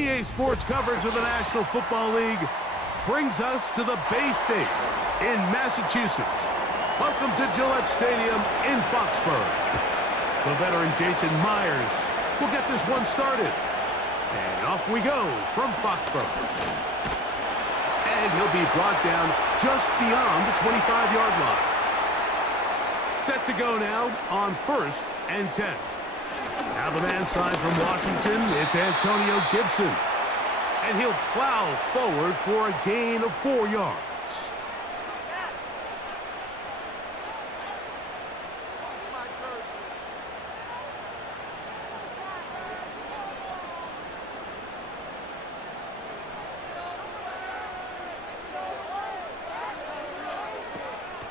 EA Sports coverage of the National Football League brings us to the Bay State in Massachusetts. Welcome to Gillette Stadium in Foxborough. The veteran Jason Myers will get this one started. And off we go from Foxborough. And he'll be brought down just beyond the 25-yard line. Set to go now on 1st and 10. Now the man side from Washington, it's Antonio Gibson. And he'll plow forward for a gain of 4 yards.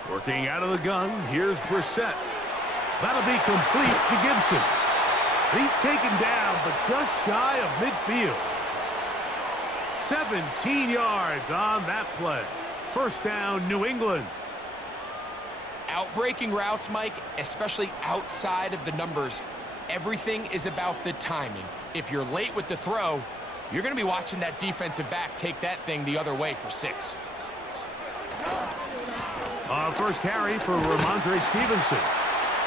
Working out of the gun, here's Brissett. That'll be complete to Gibson. He's taken down, but just shy of midfield. 17 yards on that play. First down, New England. Outbreaking routes, Mike, especially outside of the numbers, everything is about the timing. If you're late with the throw, you're going to be watching that defensive back take that thing the other way for 6. First carry for Ramondre Stevenson.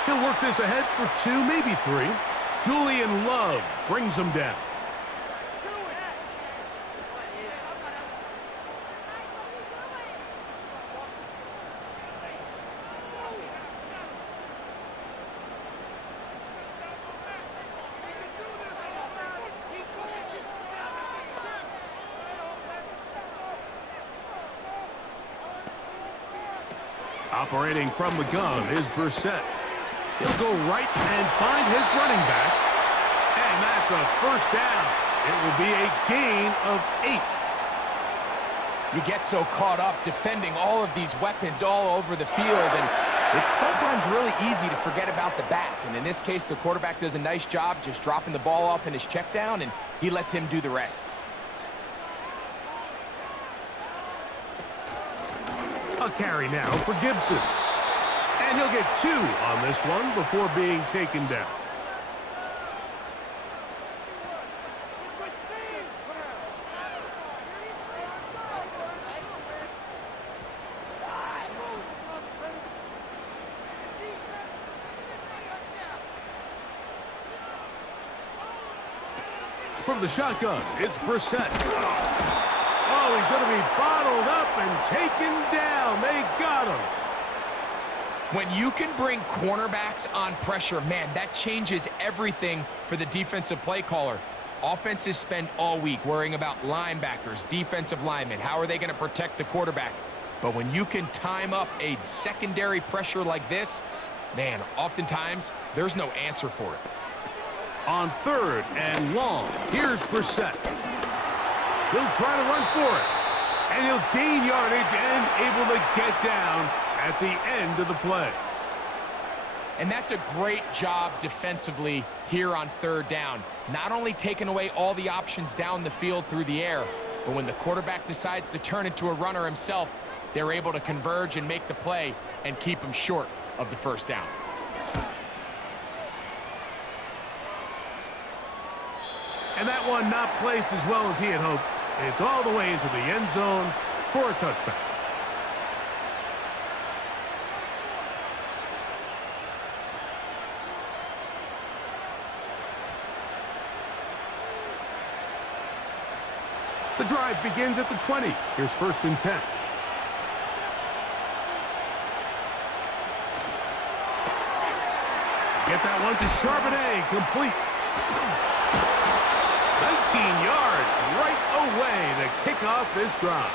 He'll work this ahead for 2, maybe 3. Julian Love brings him down. Operating from the gun is Brissett. He'll go right and find his running back. And that's a first down. It will be a gain of 8. You get so caught up defending all of these weapons all over the field, and it's sometimes really easy to forget about the back. And in this case, the quarterback does a nice job just dropping the ball off in his check down, and he lets him do the rest. A carry now for Gibson. And he'll get 2 on this one before being taken down. From the shotgun, it's Brissett. Oh, he's going to be bottled up and taken down. They got him. When you can bring cornerbacks on pressure, man, that changes everything for the defensive play caller. Offenses spend all week worrying about linebackers, defensive linemen. How are they going to protect the quarterback? But when you can time up a secondary pressure like this, man, oftentimes there's no answer for it. On 3rd and long, here's Brissett. He'll try to run for it. And he'll gain yardage and able to get down at the end of the play. And that's a great job defensively here on 3rd down. Not only taking away all the options down the field through the air, but when the quarterback decides to turn into a runner himself, they're able to converge and make the play and keep him short of the first down. And that one not placed as well as he had hoped. It's all the way into the end zone for a touchback. The drive begins at the 20. Here's 1st and 10. Get that one to Charbonnet, complete. 19 yards right away to kick off this drive.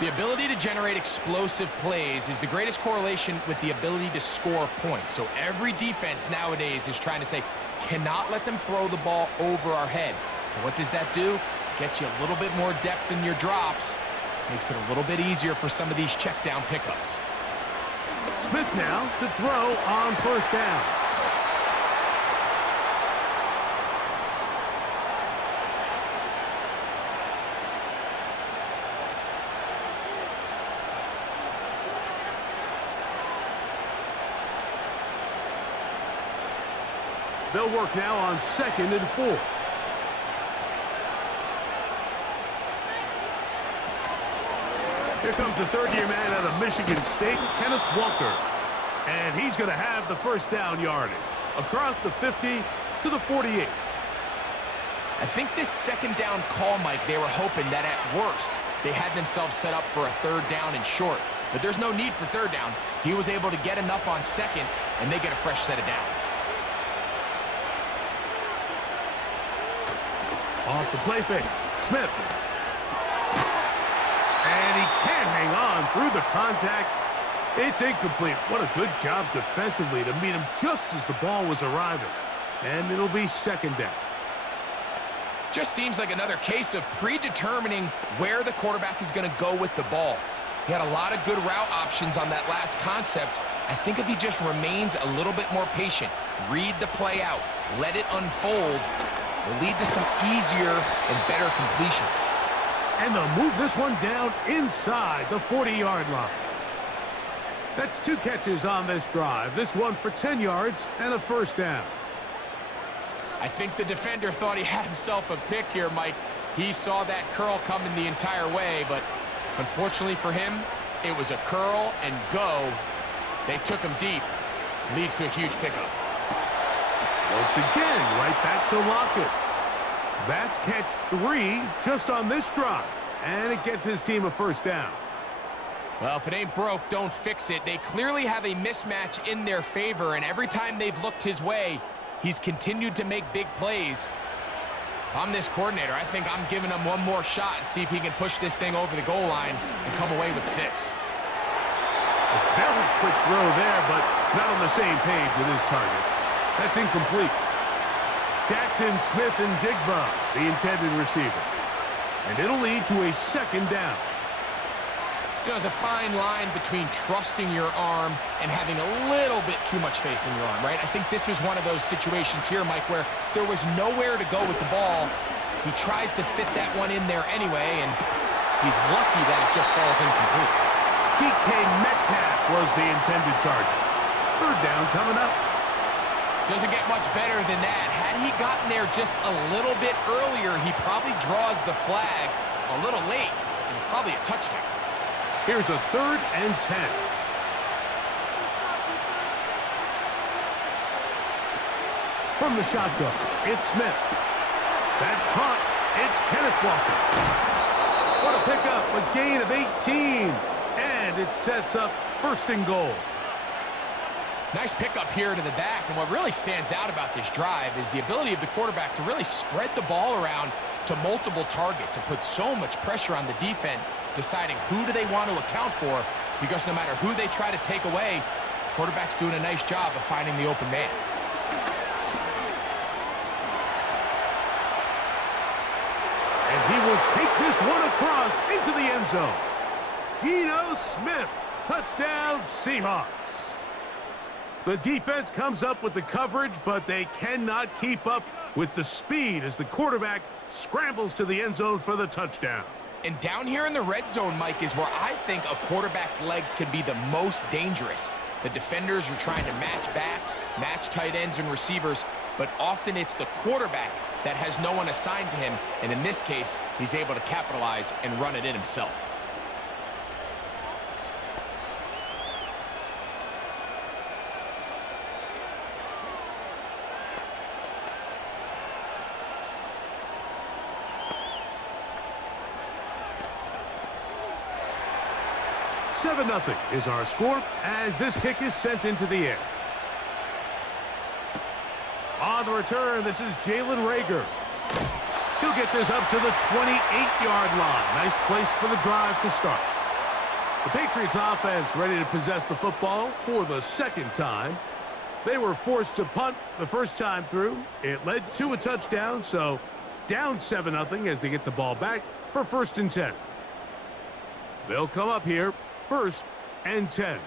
The ability to generate explosive plays is the greatest correlation with the ability to score points. So every defense nowadays is trying to say, cannot let them throw the ball over our head. And what does that do? Gets you a little bit more depth in your drops. Makes it a little bit easier for some of these check down pickups. Smith now to throw on 1st down. They'll work now on 2nd and 4. Here comes the third-year man out of Michigan State, Kenneth Walker. And he's going to have the first down yardage across the 50 to the 48. I think this second down call, Mike, they were hoping that at worst they had themselves set up for a third down and short. But there's no need for third down. He was able to get enough on second, and they get a fresh set of downs. Off the play fake, Smith. And he can't hang on through the contact. It's incomplete. What a good job defensively to meet him just as the ball was arriving. And it'll be second down. Just seems like another case of predetermining where the quarterback is going to go with the ball. He had a lot of good route options on that last concept. I think if he just remains a little bit more patient, read the play out, let it unfold, will lead to some easier and better completions. And they'll move this one down inside the 40-yard line. That's 2 catches on this drive. This one for 10 yards and a first down. I think the defender thought he had himself a pick here, Mike. He saw that curl coming the entire way, but unfortunately for him, it was a curl and go. They took him deep. Leads to a huge pickup. Once again, right back to Lockett. That's catch 3 just on this drive, and it gets his team a first down. Well, if it ain't broke, don't fix it. They clearly have a mismatch in their favor, and every time they've looked his way, he's continued to make big plays. If I'm this coordinator, I think I'm giving him one more shot and see if he can push this thing over the goal line and come away with 6. A very quick throw there, but not on the same page with his target. That's incomplete. Jackson, Smith, and Jigba, the intended receiver. And it'll lead to a second down. You know, there's a fine line between trusting your arm and having a little bit too much faith in your arm, right? I think this is one of those situations here, Mike, where there was nowhere to go with the ball. He tries to fit that one in there anyway, and he's lucky that it just falls incomplete. DK Metcalf was the intended target. Third down coming up. Doesn't get much better than that. Had he gotten there just a little bit earlier, he probably draws the flag a little late, and it's probably a touchdown. Here's a 3rd and 10. From the shotgun, it's Smith. That's caught. It's Kenneth Walker. What a pickup, a gain of 18. And it sets up 1st and goal. Nice pickup here to the back, and what really stands out about this drive is the ability of the quarterback to really spread the ball around to multiple targets and put so much pressure on the defense, deciding who do they want to account for, because no matter who they try to take away, the quarterback's doing a nice job of finding the open man. And he will take this one across into the end zone. Geno Smith, touchdown Seahawks. The defense comes up with the coverage, but they cannot keep up with the speed as the quarterback scrambles to the end zone for the touchdown. And down here in the red zone, Mike, is where I think a quarterback's legs can be the most dangerous. The defenders are trying to match backs, match tight ends and receivers, but often it's the quarterback that has no one assigned to him, and in this case, he's able to capitalize and run it in himself. Seven 0 is our score as this kick is sent into the air. On the return, this is Jalen Reagor. He'll get this up to the 28-yard line. Nice place for the drive to start. The Patriots offense ready to possess the football for the 2nd time. They were forced to punt the first time through. It led to a touchdown, so down 7 0 as they get the ball back for 1st and 10. They'll come up here. 1st and 10.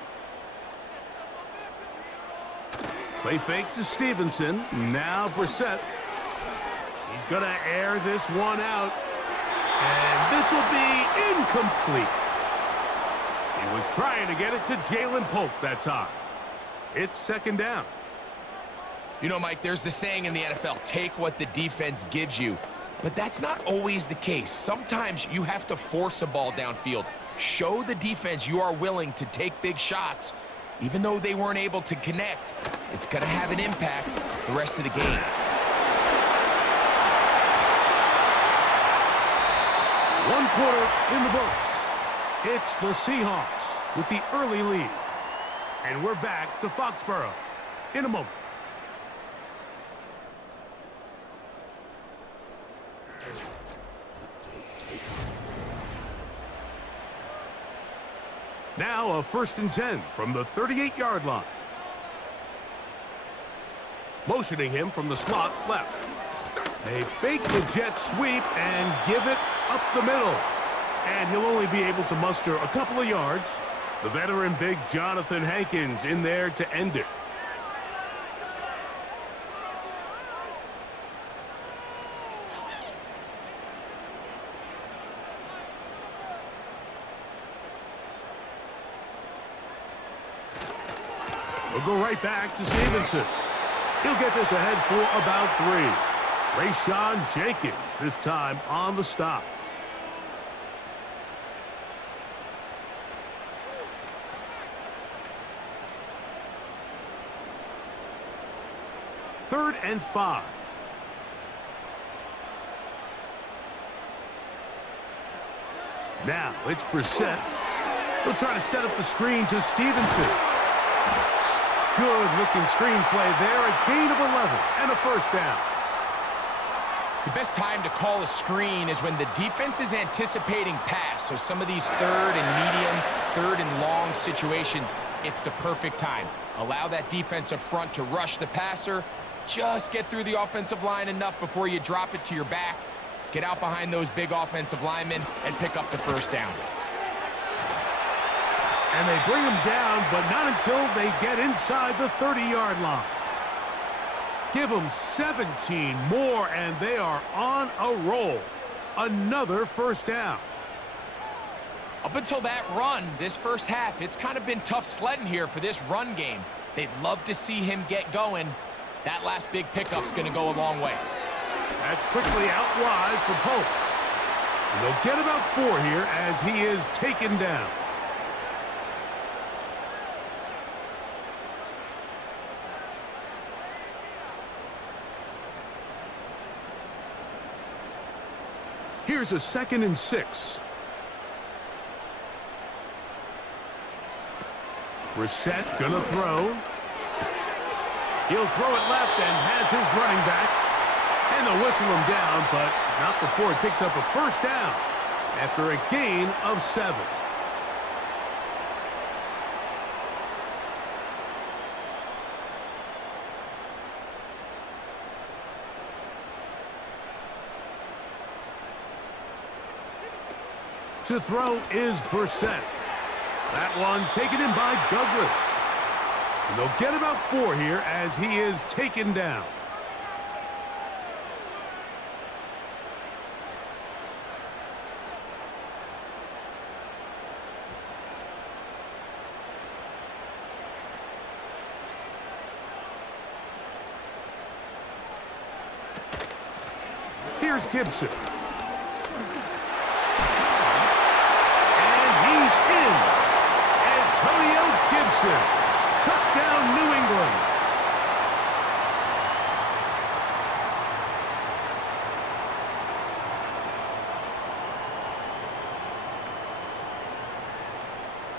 Play fake to Stevenson. Now Brissett. He's going to air this one out. And this will be incomplete. He was trying to get it to Jalen Polk that time. It's 2nd down. You know, Mike, there's the saying in the NFL, take what the defense gives you. But that's not always the case. Sometimes you have to force a ball downfield. Show the defense you are willing to take big shots. Even though they weren't able to connect, it's going to have an impact the rest of the game. One quarter in the books. It's the Seahawks with the early lead. And we're back to Foxborough in a moment. Now a 1st and 10 from the 38-yard line. Motioning him from the slot left. They fake the jet sweep and give it up the middle. And he'll only be able to muster a couple of yards. The veteran big Jonathan Hankins in there to end it. We'll go right back to Stevenson. He'll get this ahead for about 3. Rayshawn Jenkins this time on the stop. Third and 5. Now it's Brissett. He'll try to set up the screen to Stevenson. Good-looking screenplay there, a gain of 11 and a 1st down. The best time to call a screen is when the defense is anticipating pass. So some of these 3rd and medium, 3rd and long situations, it's the perfect time. Allow that defensive front to rush the passer. Just get through the offensive line enough before you drop it to your back. Get out behind those big offensive linemen and pick up the 1st down. And they bring him down, but not until they get inside the 30-yard line. Give them 17 more, and they are on a roll. Another 1st down. Up until that run, this first half, it's kind of been tough sledding here for this run game. They'd love to see him get going. That last big pickup's going to go a long way. That's quickly out wide for Pope. And they'll get about 4 here as he is taken down. Here's a 2nd and 6. Brissett gonna throw. He'll throw it left and has his running back. And they'll whistle him down, but not before he picks up a 1st down after a gain of 7. To throw is Brissett. That one taken in by Douglas. And they'll get about 4 here as he is taken down. Here's Gibson. Touchdown, New England.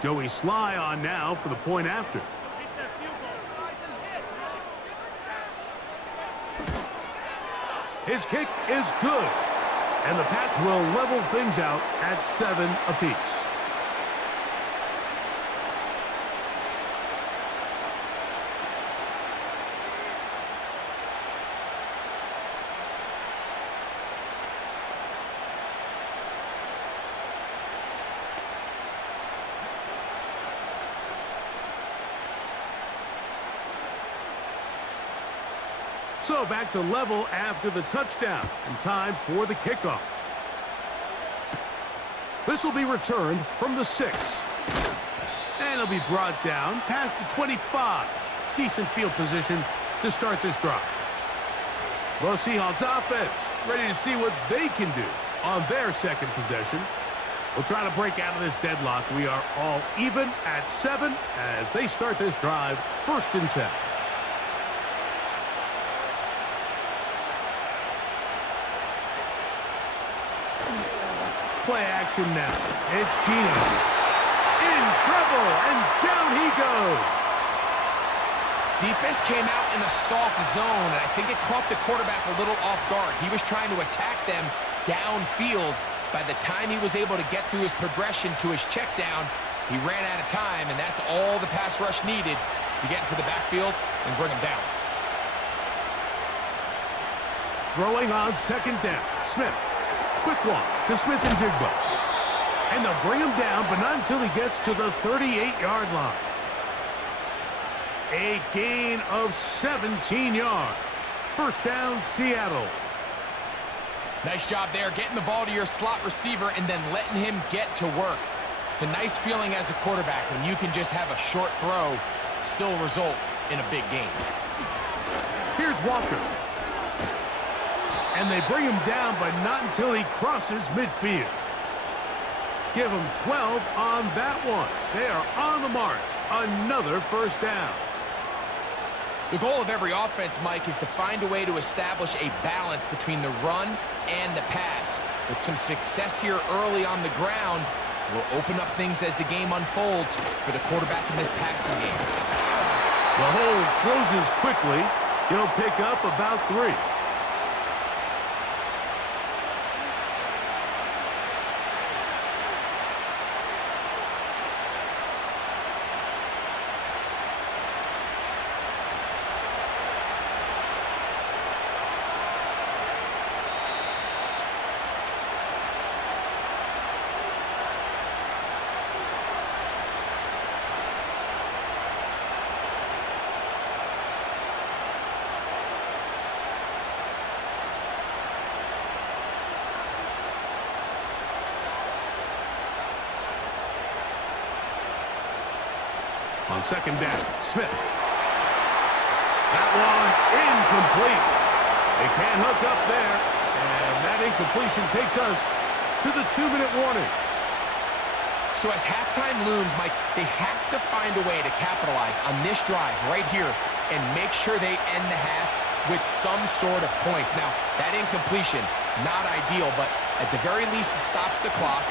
Joey Sly on now for the point after. His kick is good. And the Pats will level things out at 7 apiece. So back to level after the touchdown, and time for the kickoff. This will be returned from the 6. And it'll be brought down past the 25. Decent field position to start this drive. The Seahawks offense ready to see what they can do on their 2nd possession. We'll try to break out of this deadlock. We are all even at 7 as they start this drive, 1st and 10. Play action now. It's Gino. In trouble, and down he goes. Defense came out in a soft zone, and I think it caught the quarterback a little off guard. He was trying to attack them downfield. By the time he was able to get through his progression to his check down, he ran out of time, and that's all the pass rush needed to get into the backfield and bring him down. Throwing on 2nd down. Smith. Quick walk to Smith and Jigba. And they'll bring him down, but not until he gets to the 38-yard line. A gain of 17 yards. 1st down, Seattle. Nice job there, getting the ball to your slot receiver and then letting him get to work. It's a nice feeling as a quarterback when you can just have a short throw still result in a big game. Here's Walker. And they bring him down, but not until he crosses midfield. Give him 12 on that one. They are on the march. Another 1st down. The goal of every offense, Mike, is to find a way to establish a balance between the run and the pass. With some success here early on the ground, will open up things as the game unfolds for the quarterback in this passing game. The hole closes quickly. He'll pick up about 3. On 2nd down, Smith. That one incomplete. They can't hook up there, and that incompletion takes us to the 2-minute warning. So as halftime looms, Mike, they have to find a way to capitalize on this drive right here and make sure they end the half with some sort of points. Now, that incompletion, not ideal, but at the very least it stops the clock.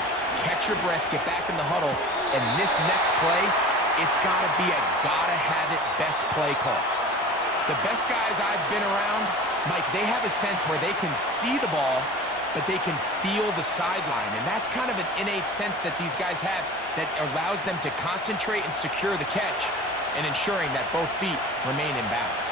Catch your breath, get back in the huddle, and this next play, it's got to be a gotta-have-it best play call. The best guys I've been around, Mike, they have a sense where they can see the ball, but they can feel the sideline. And that's kind of an innate sense that these guys have that allows them to concentrate and secure the catch and ensuring that both feet remain in bounds.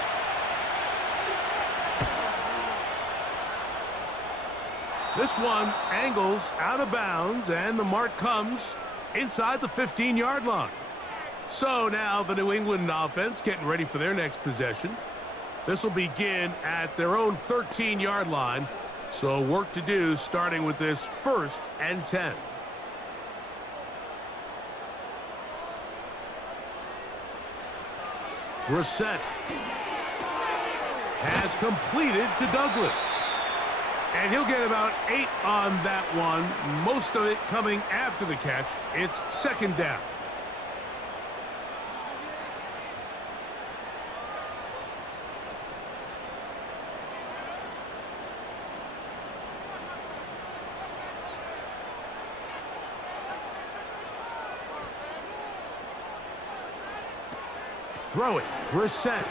This one angles out of bounds, and the mark comes inside the 15-yard line. So now the New England offense getting ready for their next possession. This will begin at their own 13-yard line. So work to do starting with this 1st and 10. Brissett has completed to Douglas. And he'll get about 8 on that one, most of it coming after the catch. It's 2nd down. Throw it, Brissett.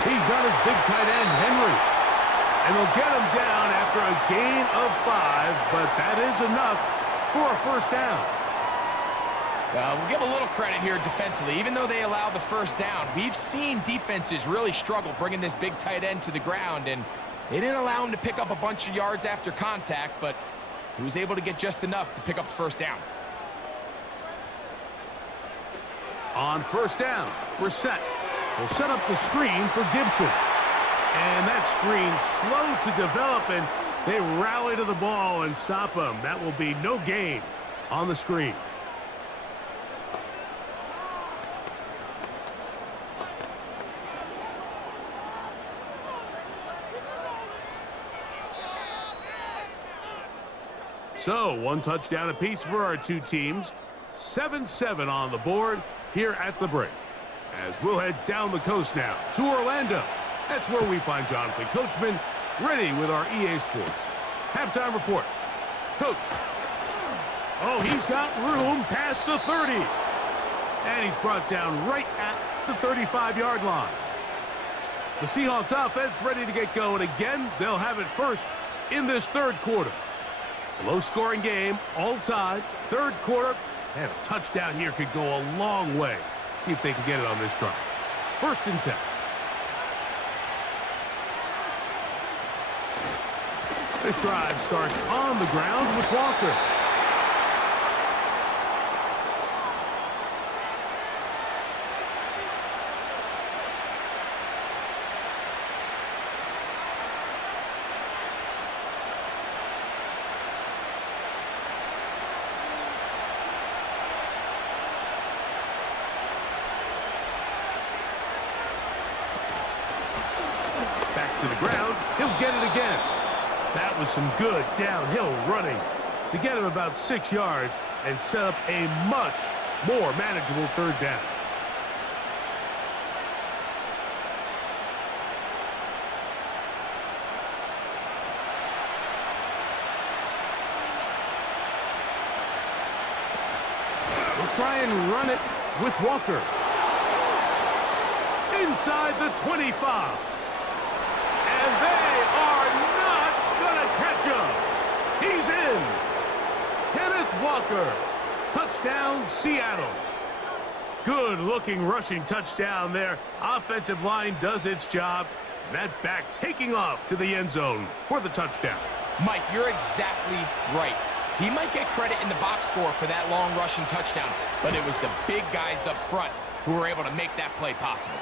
He's got his big tight end, Henry. And they'll get him down after a gain of 5, but that is enough for a 1st down. We'll give a little credit here defensively. Even though they allowed the 1st down, we've seen defenses really struggle bringing this big tight end to the ground, and they didn't allow him to pick up a bunch of yards after contact, but he was able to get just enough to pick up the 1st down. On 1st down, Brissett will set up the screen for Gibson. And that screen slow to develop, and they rally to the ball and stop him. That will be no gain on the screen. So, one touchdown apiece for our two teams. 7-7 on the board here at the break. As we'll head down the coast now to Orlando. That's where we find Jonathan Coachman ready with our EA Sports halftime report. Coach. Oh, he's got room past the 30. And he's brought down right at the 35-yard line. The Seahawks offense ready to get going again. They'll have it first in this third quarter. A low-scoring game, all tied. Third quarter, and a touchdown here could go a long way. See if they can get it on this drive. First and 10. This drive starts on the ground with Walker. Back to the ground. He'll get it again. That was some good downhill running to get him about 6 yards and set up a much more manageable third down. We'll try and run it with Walker. Inside the 25. And they are not going to catch him. He's in. Kenneth Walker. Touchdown, Seattle. Good-looking rushing touchdown there. Offensive line does its job. And that back taking off to the end zone for the touchdown. Mike, you're exactly right. He might get credit in the box score for that long rushing touchdown, but it was the big guys up front who were able to make that play possible.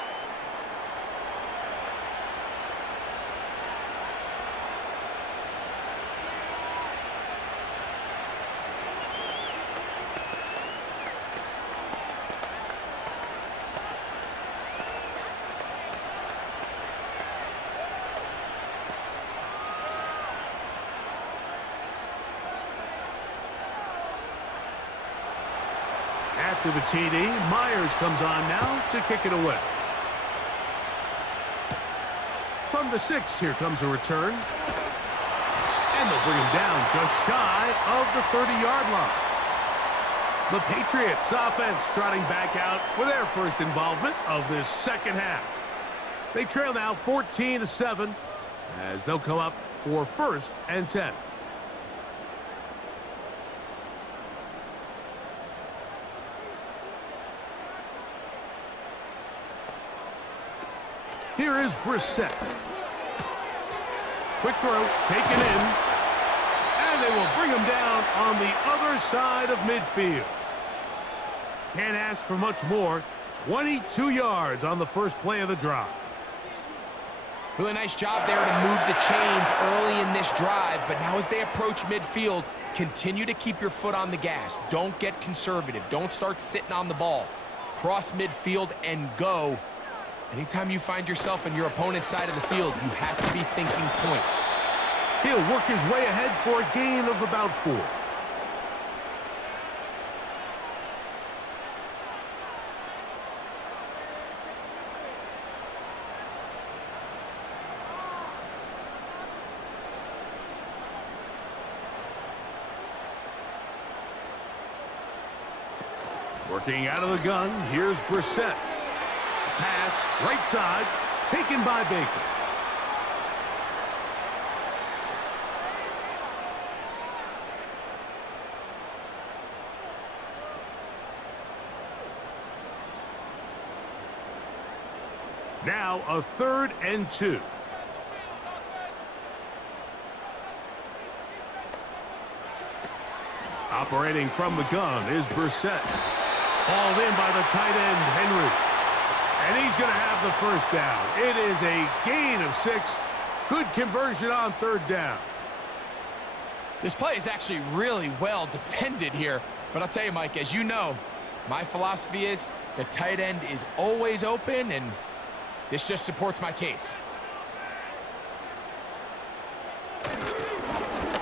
After the TD, Myers comes on now to kick it away. From the 6, here comes a return. And they'll bring him down just shy of the 30-yard line. The Patriots offense trotting back out for their first involvement of this second half. They trail now 14-7 as they'll come up for first and 10. Here is Brissett. Quick throw, taken in. And they will bring him down on the other side of midfield. Can't ask for much more. 22 yards on the first play of the drive. Really nice job there to move the chains early in this drive, but now as they approach midfield, continue to keep your foot on the gas. Don't get conservative. Don't start sitting on the ball. Cross midfield and go. Anytime you find yourself on your opponent's side of the field, you have to be thinking points. He'll work his way ahead for a gain of about 4. Working out of the gun, here's Brissett. Pass, right side, taken by Baker. Now a 3rd and 2. Operating from the gun is Brissett. Hauled in by the tight end, Henry. And he's going to have the first down. It is a gain of 6. Good conversion on 3rd down. This play is actually really well defended here. But I'll tell you, Mike, as you know, my philosophy is the tight end is always open, and this just supports my case.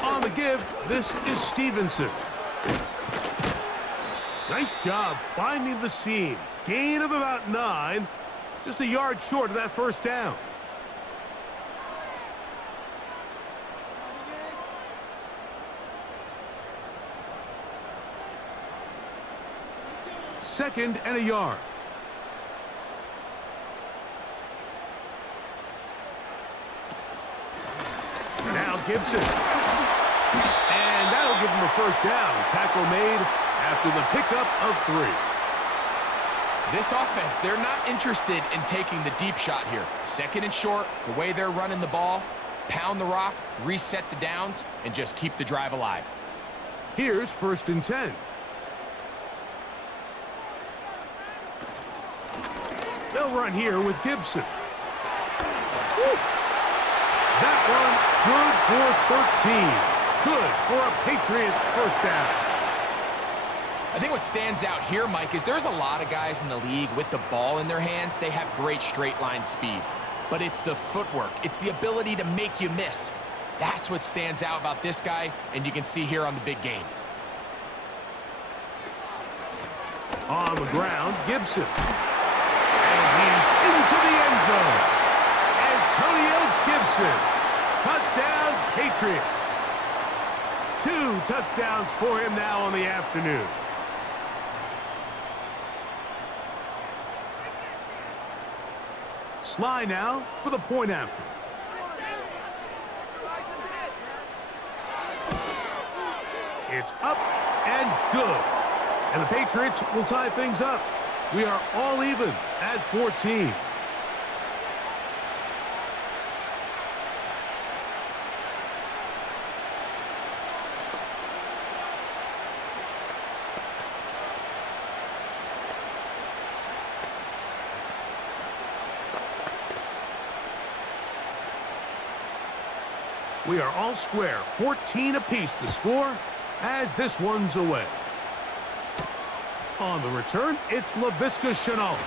On the give, this is Stevenson. Nice job finding the seam. Gain of about 9. Just a yard short of that first down. Second and a yard. Now Gibson. And that'll give him a first down. Tackle made after the pickup of 3. This offense, they're not interested in taking the deep shot here. Second and short, the way they're running the ball, pound the rock, reset the downs, and just keep the drive alive. Here's first and 10. They'll run here with Gibson. Woo. That one, good for 13. Good for a Patriots first down. I think what stands out here, Mike, is there's a lot of guys in the league with the ball in their hands. They have great straight line speed. But it's the footwork. It's the ability to make you miss. That's what stands out about this guy, and you can see here on the big game. On the ground, Gibson. And he's into the end zone. Antonio Gibson. Touchdown, Patriots. 2 touchdowns for him now on the afternoon. Sly now for the point after. It's up and good. And the Patriots will tie things up. We are all even at 14. We are all square, 14 apiece the score as this one's away. On the return, it's Laviska Shenault.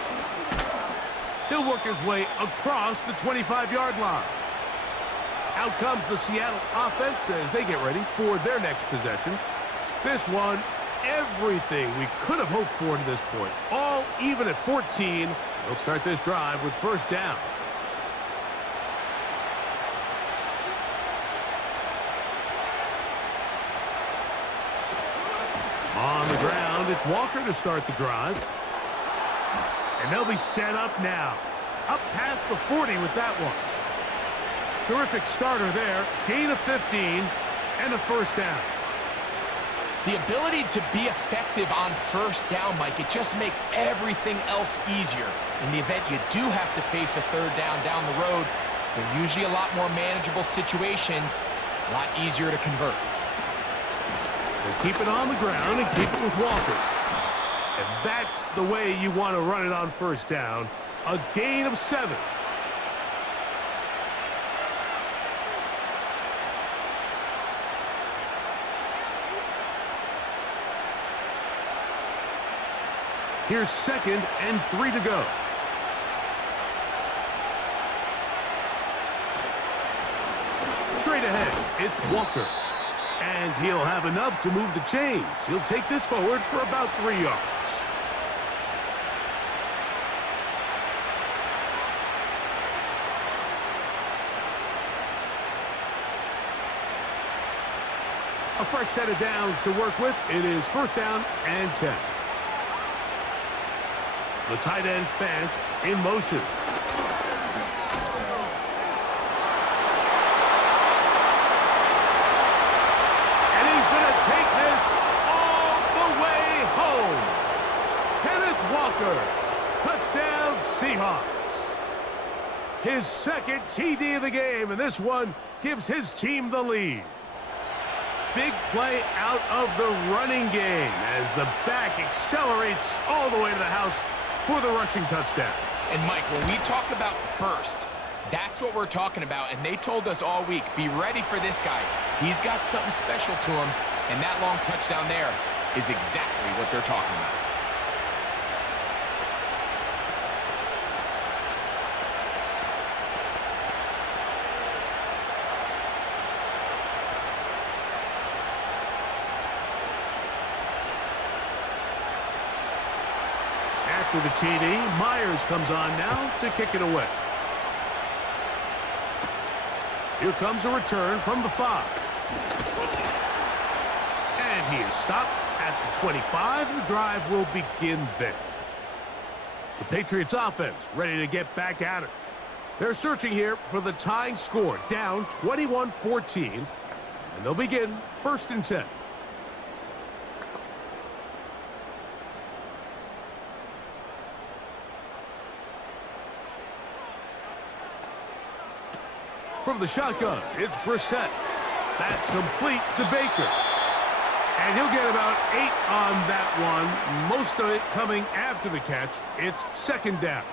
He'll work his way across the 25-yard line. Out comes the Seattle offense as they get ready for their next possession. This one, everything we could have hoped for to this point. All even at 14. They'll start this drive with first down. On the ground, it's Walker to start the drive. And they'll be set up now. Up past the 40 with that one. Terrific starter there. Gain of 15 and a first down. The ability to be effective on first down, Mike, it just makes everything else easier. In the event you do have to face a third down the road, they're usually a lot more manageable situations, a lot easier to convert. We'll keep it on the ground and keep it with Walker. And that's the way you want to run it on first down. A gain of 7. Here's second and 3 to go. Straight ahead, it's Walker. And he'll have enough to move the chains. He'll take this forward for about 3 yards. A fresh set of downs to work with. It is first down and 10. The tight end, Fant, in motion. And he's going to take this all the way home. Kenneth Walker, touchdown Seahawks. His second TD of the game, and this one gives his team the lead. Big play out of the running game as the back accelerates all the way to the house for the rushing touchdown. And Mike, when we talk about burst, that's what we're talking about. And they told us all week, be ready for this guy. He's got something special to him. And that long touchdown there is exactly what they're talking about. After the TD, Myers comes on now to kick it away. Here comes a return from the 5. And he is stopped at the 25. The drive will begin there. The Patriots offense ready to get back at it. They're searching here for the tying score, down 21-14. And they'll begin 1st and 10. From the shotgun, it's Brissett. That's complete to Baker. And he'll get about 8 on that one. Most of it coming after the catch. It's 2nd down.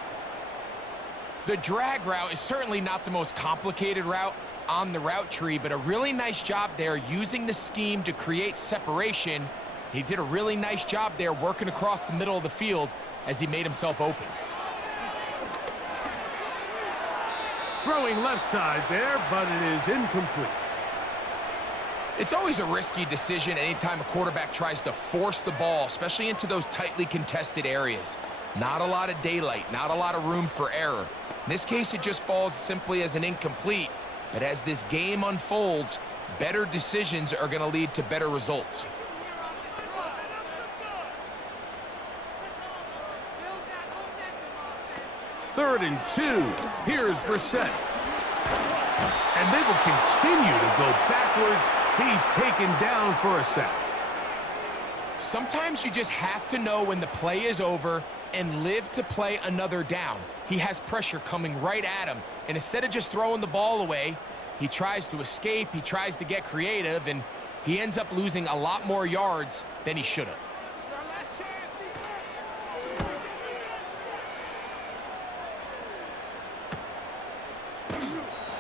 The drag route is certainly not the most complicated route on the route tree, but a really nice job there using the scheme to create separation. He did a really nice job there working across the middle of the field as he made himself open. Throwing left side there, but it is incomplete. It's always a risky decision anytime a quarterback tries to force the ball, especially into those tightly contested areas. Not a lot of daylight, not a lot of room for error. In this case, it just falls simply as an incomplete. But as this game unfolds, better decisions are going to lead to better results. Third and 2. Here's Brissett. And they will continue to go backwards. He's taken down for a sack. Sometimes you just have to know when the play is over and live to play another down. He has pressure coming right at him, and instead of just throwing the ball away, he tries to escape, he tries to get creative, and he ends up losing a lot more yards than he should have.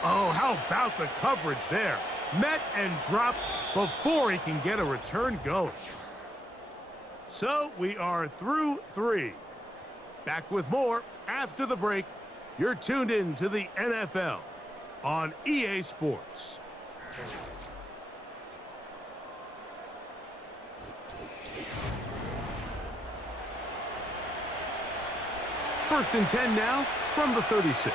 Oh, how about the coverage there? Met and dropped before he can get a return going. So we are through 3. Back with more after the break. You're tuned in to the NFL on EA Sports. First and 10 now from the 36.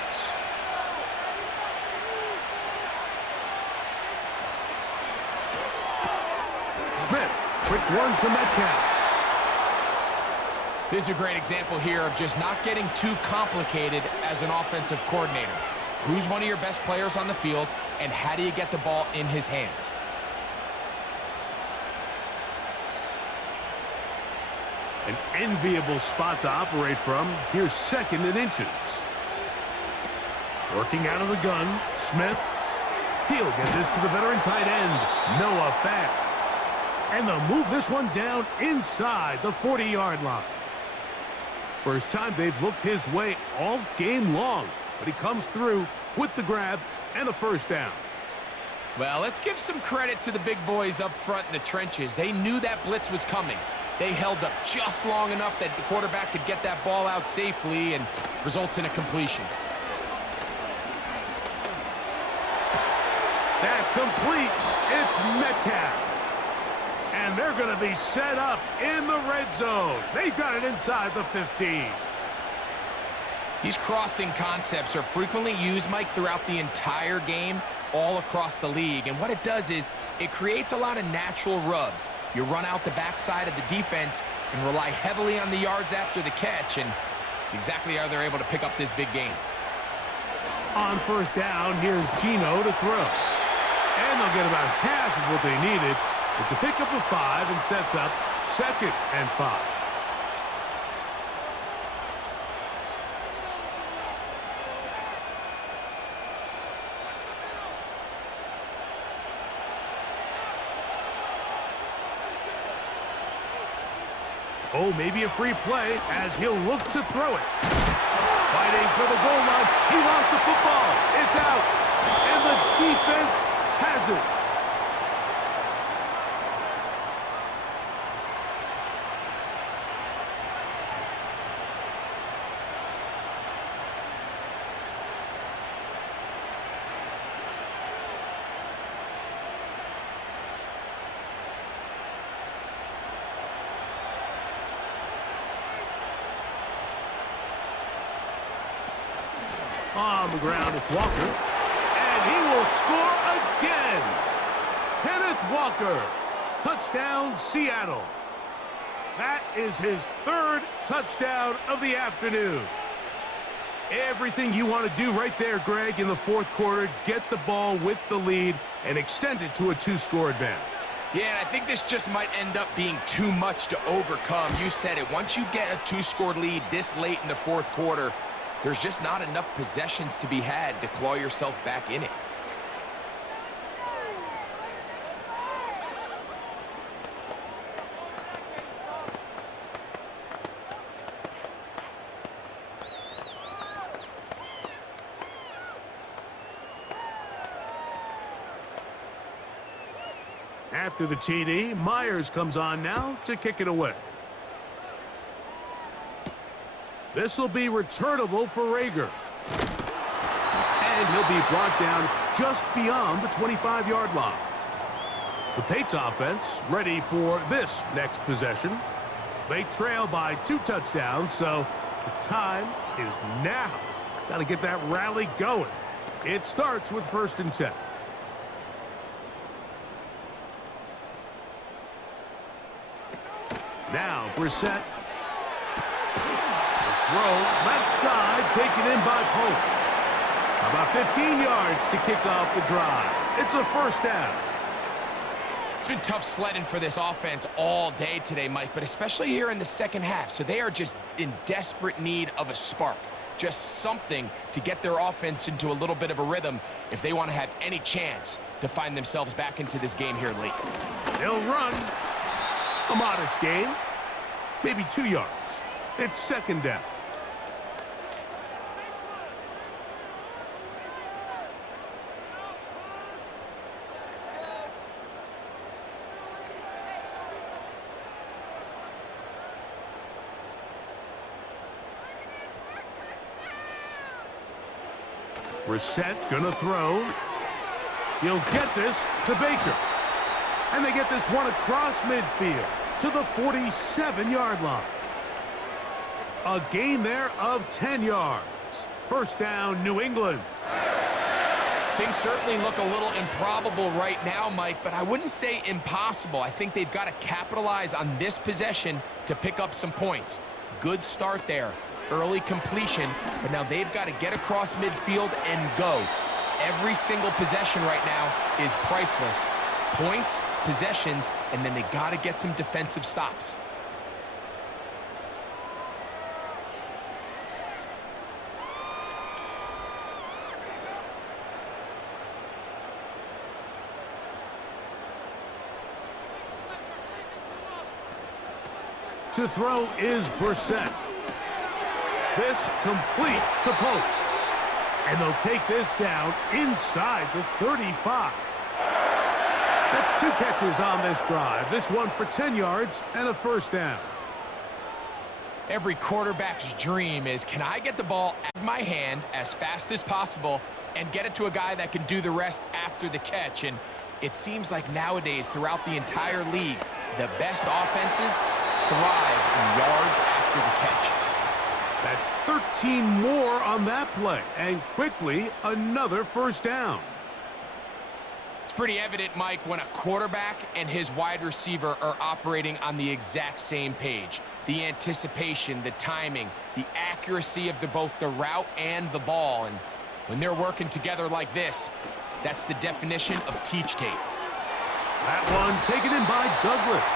Smith, quick one to Metcalf. This is a great example here of just not getting too complicated as an offensive coordinator. Who's one of your best players on the field, and how do you get the ball in his hands? An enviable spot to operate from. Here's 2nd and inches. Working out of the gun, Smith. He'll get this to the veteran tight end, Noah Fant. And they'll move this one down inside the 40-yard line. First time they've looked his way all game long, but he comes through with the grab and a 1st down. Well, let's give some credit to the big boys up front in the trenches. They knew that blitz was coming. They held up just long enough that the quarterback could get that ball out safely and results in a completion. That's complete. It's Metcalf. And they're going to be set up in the red zone. They've got it inside the 15. These crossing concepts are frequently used, Mike, throughout the entire game, all across the league. And what it does is it creates a lot of natural rubs. You run out the backside of the defense and rely heavily on the yards after the catch, and it's exactly how they're able to pick up this big game. On 1st down, here's Geno to throw. And they'll get about half of what they needed. It's a pickup of 5 and sets up 2nd and 5. Oh, maybe a free play as he'll look to throw it. Fighting for the goal line. He lost the football. It's out. And the defense has it. On the ground, it's Walker. And he will score again. Kenneth Walker. Touchdown, Seattle. That is his third touchdown of the afternoon. Everything you want to do right there, Greg, in the fourth quarter, get the ball with the lead and extend it to a 2-score advantage. Yeah, and I think this just might end up being too much to overcome. You said it. Once you get a 2-score lead this late in the fourth quarter, there's just not enough possessions to be had to claw yourself back in it. After the TD, Myers comes on now to kick it away. This will be returnable for Rager. And he'll be brought down just beyond the 25-yard line. The Patriots offense ready for this next possession. They trail by 2 touchdowns, so the time is now. Got to get that rally going. It starts with 1st and 10. Now, Brissett. The throw, left side, taken in by Pope. About 15 yards to kick off the drive. It's a 1st down. It's been tough sledding for this offense all day today, Mike, but especially here in the second half. So they are just in desperate need of a spark. Just something to get their offense into a little bit of a rhythm if they want to have any chance to find themselves back into this game here late. They'll run. A modest gain, maybe 2 yards. It's 2nd down. Brissett gonna throw. He'll get this to Baker. And they get this one across midfield to the 47-yard line. A gain there of 10 yards. 1st down, New England. Things certainly look a little improbable right now, Mike, but I wouldn't say impossible. I think they've got to capitalize on this possession to pick up some points. Good start there. Early completion, but now they've got to get across midfield and go. Every single possession right now is priceless. Points, possessions, and then they got to get some defensive stops. To throw is Brissett. This complete to Pope. And they'll take this down inside the 35. That's 2 catches on this drive. This one for 10 yards and a 1st down. Every quarterback's dream is, can I get the ball out of my hand as fast as possible and get it to a guy that can do the rest after the catch? And it seems like nowadays, throughout the entire league, the best offenses thrive in yards after the catch. That's 13 more on that play. And quickly, another 1st down. It's pretty evident, Mike, when a quarterback and his wide receiver are operating on the exact same page. The anticipation, the timing, the accuracy of both the route and the ball. And when they're working together like this, that's the definition of teach tape. That one taken in by Douglas.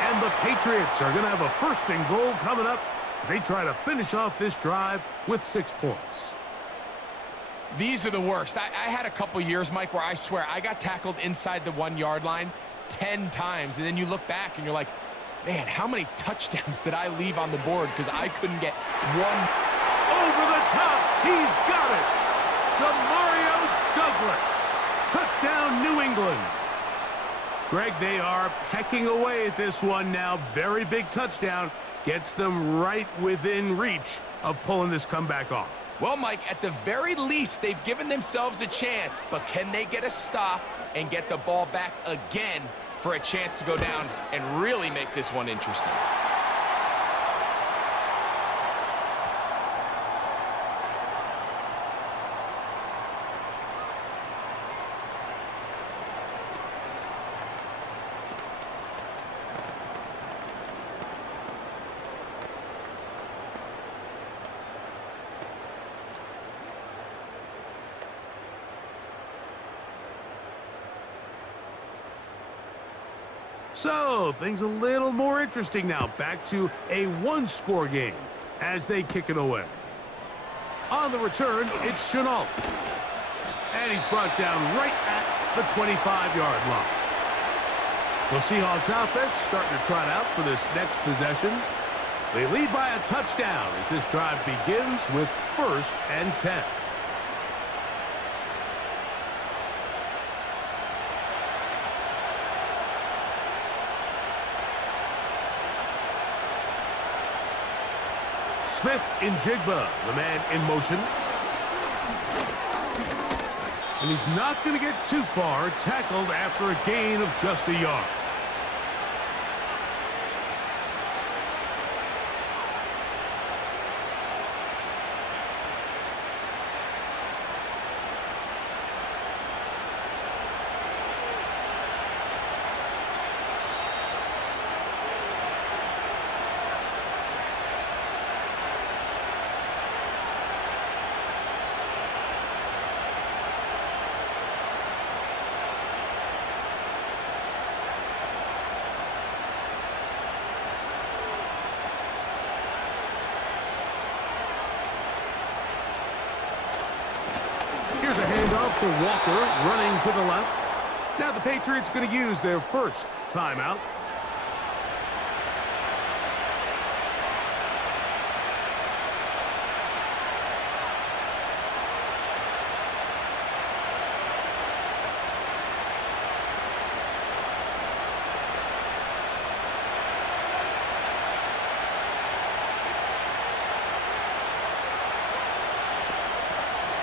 And the Patriots are going to have a 1st and goal coming up. They try to finish off this drive with 6 points. These are the worst. I had a couple years, Mike, where I swear I got tackled inside the 1-yard line 10 times. And then you look back and you're like, man, how many touchdowns did I leave on the board because I couldn't get one? Over the top. He's got it. Demario Douglas. Touchdown, New England. Greg, they are pecking away at this one now. Very big touchdown. Gets them right within reach of pulling this comeback off. Well, Mike, at the very least, they've given themselves a chance, but can they get a stop and get the ball back again for a chance to go down and really make this one interesting? So, things a little more interesting now. Back to a one-score game as they kick it away. On the return, it's Chenault. And he's brought down right at the 25-yard line. The Seahawks offense starting to trot out for this next possession. They lead by a touchdown as this drive begins with 1st and 10. Smith in Jigba, the man in motion. And he's not going to get too far, tackled after a gain of just a yard. Here's a handoff to Walker, running to the left. Now the Patriots going to use their first timeout.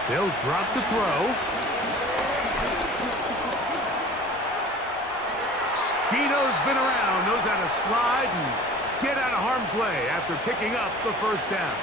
They'll drop to throw. Gino's been around, knows how to slide and get out of harm's way after picking up the first down.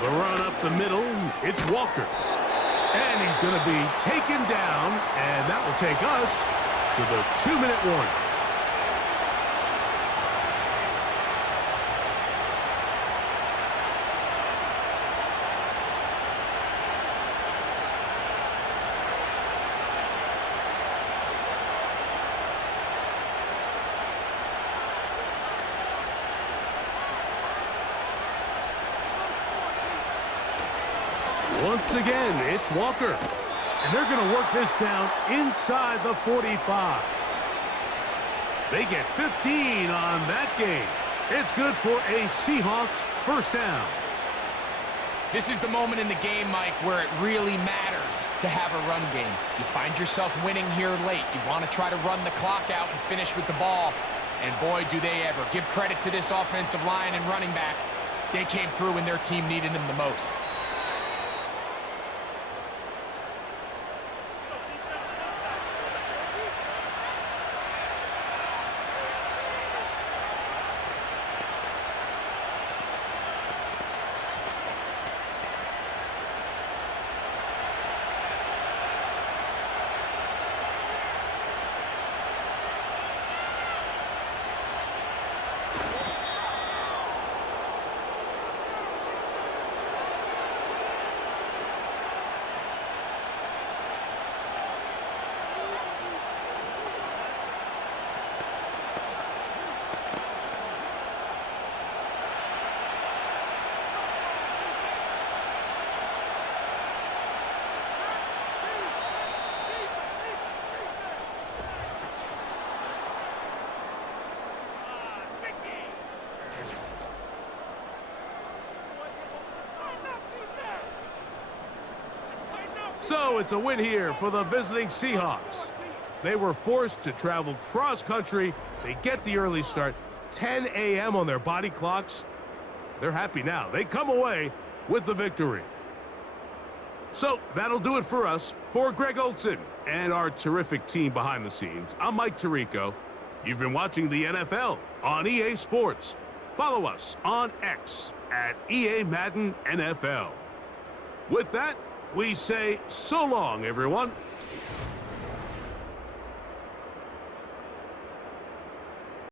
The run up the middle, it's Walker. And he's going to be taken down, and that will take us to the 2-minute warning. Once again, it's Walker. And they're going to work this down inside the 45. They get 15 on that game. It's good for a Seahawks first down. This is the moment in the game, Mike, where it really matters to have a run game. You find yourself winning here late. You want to try to run the clock out and finish with the ball. And boy, do they ever. Give credit to this offensive line and running back. They came through when their team needed them the most. So it's a win here for the visiting Seahawks. They were forced to travel cross-country. They get the early start, 10 a.m. on their body clocks. They're happy now. They come away with the victory. So that'll do it for us. For Greg Olson and our terrific team behind the scenes, I'm Mike Tirico. You've been watching the NFL on EA Sports. Follow us on X at EA Madden NFL. With that, we say so long, everyone.